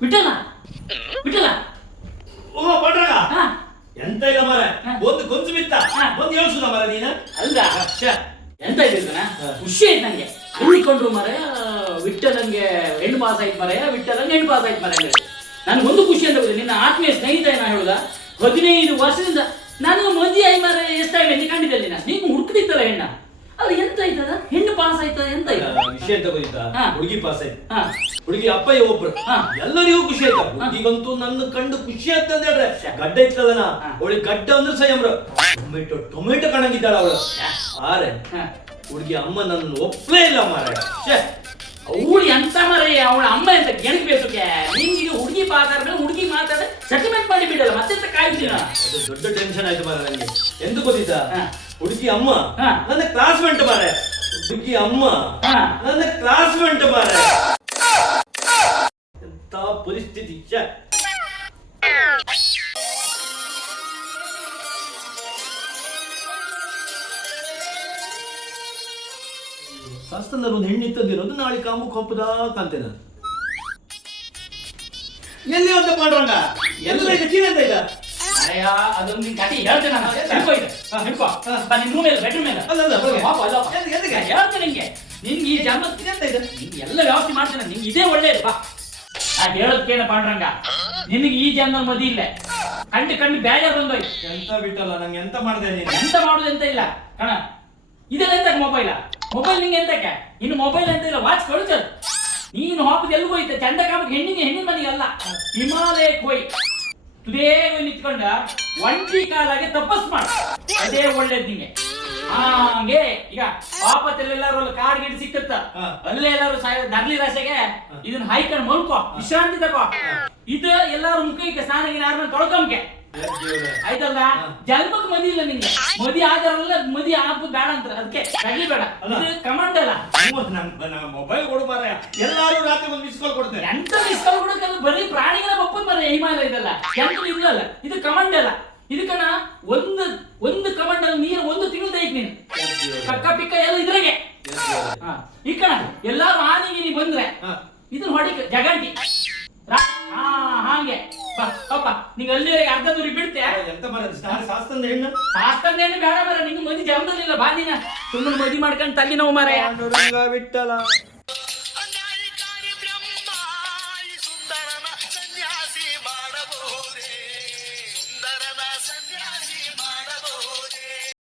ಬಿಟ್ಟಲ್ಲ? ಬಿಟ್ಟಲ್ಲ? ಓ ಪಡ್ರಾಗ ಹಾ. ಎಂತ ಇಲ್ಲ ಮರ. ಒಂದು ಗೊಂಚು ಬಿತ್ತ. ಒಂದು ಹೇಳ್ಸುದ ಮರ ನೀನ? ಅಲ್ಲ ಛೆ, ಎಂತ ಇದ್ದಿರ್ತಾನ ಖುಷಿ ಆಯ್ತು ನಂಗೆ. ಹೇಳಿಕೊಂಡ್ರು ಮರ ವಿಠಲಂಗೆ ಹೆಣ್ಣು ಪಾಸ್ ಆಯ್ತು ಮರ ವಿಠಲಂಗೆ ಹೆಣ್ಣು ಪಾಸ್ ಆಯ್ತು ಮರ ನನಗೆ ಒಂದು ಖುಷಿ ಅಂತ ಗೊತ್ತಿಲ್ಲ ನಿನ್ನ ಆತ್ಮೀಯ ಸ್ನೇಹಿತ ನಾ ಹೇಳುದ? ಹದಿನೈದು ವರ್ಷದಿಂದ ನಾನು ಮದುವೆ ಆಯ್ ಮರ ಎಷ್ಟಾಗಿ ನೀ ಕಂಡಿದ್ದಲ್ಲಿ ನಾ ನೀವು ಹುಡುಕದಿತ್ತಲ್ಲ ಹೆಣ್ಣ? ಅದು ಎಂತ ಆಯ್ತದ? ಹೆಣ್ಣು ಪಾಸ್ ಆಯ್ತದ ಎಂತ ವಿಷಯ ಅಂತ ಗೊತ್ತಾ ಹಾ. ಹುಡುಗಿ ಪಾಸ್ ಆಯ್ತು ಹಾ. ಹುಡುಗಿ ಅಪ್ಪಯ್ಯ ಒಬ್ರು. ಹಾ. ಎಲ್ಲರಿಗೂ ಖುಷಿ ಆಯ್ತಾ. ಹುಡುಗಿಗಂತೂ ನನ್ನ ಕಂಡು ಖುಷಿ ಆಯ್ತು ಅಂತ ಹೇಳ್ರೆ ಗಡ್ಡ ಇತ್ತದನ ಹಾ. ಅವಳಿಗೆ ಗಡ್ಡ ಅಂದ್ರೆ ಸಂಯಮ್ರ ಟೊಮೆಟೊ ಟೊಮೆಟೊ ಕಣಂಗಿದ್ದಾಳ ಅವಳು. ಆರೆ ಹಾ. ಹುಡುಗಿ ಅಮ್ಮ ನನ್ನ ಒಪ್ಪಲೇ ಇಲ್ಲ ಮಾರ ಅವಳು ಎಂತ ಮರೆ ಅವಳ ಅಮ್ಮ ಎಂತ ಗೆಣಕ್ ಬೇಸಕ್ಕೆ ನಿಂಗೆ ಈಗ ಹುಡುಗಿ ಮಾತಾಡ್ಬೇಕು ಹುಡುಗಿ ಮಾತಾಡ ಸೆಟಲ್ಮೆಂಟ್ ಮಾಡಿ ಬಿಡಲ್ಲ ಮತ್ತೆಂತ ಕಾಯ್ತೀನ ಅದು ದೊಡ್ಡ ಟೆನ್ಷನ್ ಆಯ್ತು ಮಾರ ನನಗೆ ಎಂದು ಗೊತ್ತಿದ್ದ? ಹಾ. ಹುಡುಗಿ ಅಮ್ಮ ಹಾ. ನನ್ನ ಕ್ಲಾಸ್ಮೆಂಟ್ ಮಾರೆ ಹುಡುಗಿ ಅಮ್ಮ. ನನ್ನ ಕ್ಲಾಸ್ಮೇಟ್ ಮಾರೆ ಎಂತ ಪರಿಸ್ಥಿತಿ ಛೆ. ಶಾಸ್ತ್ರದಲ್ಲಿ ಒಂದು ಹೆಣ್ಣು ಇತ್ತದಿರೋದು ನಾಳೆ ಕಾಮು ಕೊಪ್ಪದ ಕಾಂತೆ ನಾನು. ಎಲ್ಲಿ ಅಂತ ಮಾಡ್ರಂಗ ಎಲ್ಲ ಈಗ ಚೀನಂತ ಈಗ ಅಯ್ಯ ಅದೊಂದು ನಿನ್ ಕಥೆ ಹೇಳ್ತೇನೆ ನಾನು. ಹಿಡ್ಕೊ ಇದು. ಹಿಡ್ಕೊ. ನಿನ್ ರೂಮ್ ಇಲ್ಲ ಬೆಡ್ರೂಮ್ ಇಲ್ಲ ಅಲ್ಲ, ಅಲ್ಲ. ಪಾಪ, ಅಲ್ಲ, ಎಲ್ಲಿಗೆ? ಹೇಳ್ತೇನೆ ನಿಂಗೆ ನಿಂಗೆ ಈ ಜನ್ಮ ಅಂತ ಇದು? ನಿಂಗೆ ಎಲ್ಲ ವ್ಯವಸ್ಥೆ ಮಾಡ್ತೇನೆ ನಿಂಗೆ ಇದೇ ಒಳ್ಳೇದು. ಬಾ. ಆ ಹೇಳೋದ್ ಕೇಳ ಪಾಂಡ್ರಂಗ? ನಿನಗೆ ಈ ಜನ್ಮ ಮದಿ ಇಲ್ಲ. ಕಂಡು ಕಂಡು ಬೇಜಾರ್ ಬಂದೋಯ್ತು. ಎಂತ ಬಿಟ್ಟಲ್ಲ ನಂಗೆ ಎಂತ ಮಾಡ್ದೆ ನೀನು? ಎಂತ ಮಾಡುದು ಎಂತ ಇಲ್ಲ. ಕಣ ಇದೆಲ್ಲ ಎಂತಕ್ಕೆ ಮೊಬೈಲ ಮೊಬೈಲ್ ನಿಂಗೆ ಎಂತಕ್ಕೆ? ಇನ್ನು ಮೊಬೈಲ್ ಅಂತ ಇಲ್ಲ ವಾಚ್ ಕಳಿಸೋದು ನೀನು ಹಾಕುದು ಎಲ್ಲಿ ಹೋಯ್ತು? ಚಂದ ಕಾಮಕ್ಕೆ ಹೆಣ್ಣಿಗೆ ಹೆಣ್ಣಿನ ಮನೆಗೆ ಅಲ್ಲ. ಹಿಮಾಲಯಕ್ಕೆ ಹೋಯ್. ತುದೇ ಹೋಯ್ ನಿಂತ್ಕೊಂಡ ಒಂಟಿ ಕಾಲಾಗಿ ತಪಸ್ ಮಾಡ. ಅದೇ ಒಳ್ಳೇದ್ ನಿಂಗೆ. ಹಾಗೆ ಈಗ ಪಾಪತ್ತೆಲ್ಲೆಲ್ಲಾರು ಅಲ್ಲಿ ಕಾರ್ ಗಿಡ ಸಿಕ್ಕತ್ತ. ಅಲ್ಲೇ ಎಲ್ಲಾರು ನರ್ಲಿ ರಾಶೆಗೆ ಇದನ್ನ ಹಾಯ್ಕೊಂಡು ಮಲ್ಕೋ ವಿಶ್ರಾಂತಿ ತಗೋ ಇದು ಎಲ್ಲಾರು ಮುಖಕ್ಕೆ ಸ್ನಾನ ಗಿನ ಆದ್ಮೇಲೆ ತೊಳ್ಕೊಂಬಕೆ. ಆಯ್ತಲ್ಲ ಜನ್ಮಕ್ ಮದಿ ಇಲ್ಲ ನಿಂಗೆ. ಮದಿ ಆದಾರಲ್ಲ ಮದಿ ಆಗ್ಬೇಕು ಬೇಡ ಅಂತ ಅದಕ್ಕೆ ತಗಿಬೇಡ. ಬೇಡ ಕಮಾಂಡ್ ಅಲ್ಲ. ಮೊಬೈಲ್ ಕೊಡು ಮಾರ ಎಲ್ಲಾರು ರಾತ್ರಿ ಒಂದು ಮಿಸ್ ಕಾಲ್ ಕೊಡ್ತೇನೆ. ಎಂತ ಮಿಸ್ಕಲ್ ಕೊಡೋಕಲ್ಲ ಬರೀ ಪ್ರಾಣಿಗಳ ಹಿಮಾಲಯ ಇದಲ್ಲ. ಎಂತ ಇದಲ್ಲ ಇದು ಕಮಂಡ್ ಅಲ್ಲ. ಇದಕ್ಕನ ಒಂದು ಒಂದು ಕಮಂಡ್ ಅಲ್ಲಿ ನೀರು ಒಂದು ತಿಂಗಳು ತೆಗಿಕ್ ನೀನು. ಕಕ್ಕ ಪಿಕ್ಕ ಎಲ್ಲ ಇದ್ರಾಗೆ. ಹಾ. ಈ ಕಣ ಎಲ್ಲಾರು ಆನೆಗೆ ನೀ ಬಂದ್ರೆ. ಇದನ್ನ ಹೊಡಿಕ ಜಗಂಟಿ ಹಾಗೆ. ಬಾ ಪಾಪ ನಿಂಗೆ ಅಲ್ಲಿವರೆಗೆ ಅರ್ಧ ದೂರಿ ಬಿಡ್ತೆ ಎಂತ ಸ್ಟಾರ್ ಶಾಸ್ತ್ರದ ಹೆಣ್ಣು? ಬೇಡ ಬರ ನಿಂಗೆ ಮದಿ ಇಲ್ಲ ಬಾ ನೀನ. ಸುಮ್ಮನೆ ಮದಿ ಮಾಡ್ಕೊಂಡು ತಲ್ಲಿ ನೋವು ಮಾರಾಯ ಪಾಂಡುರಂಗ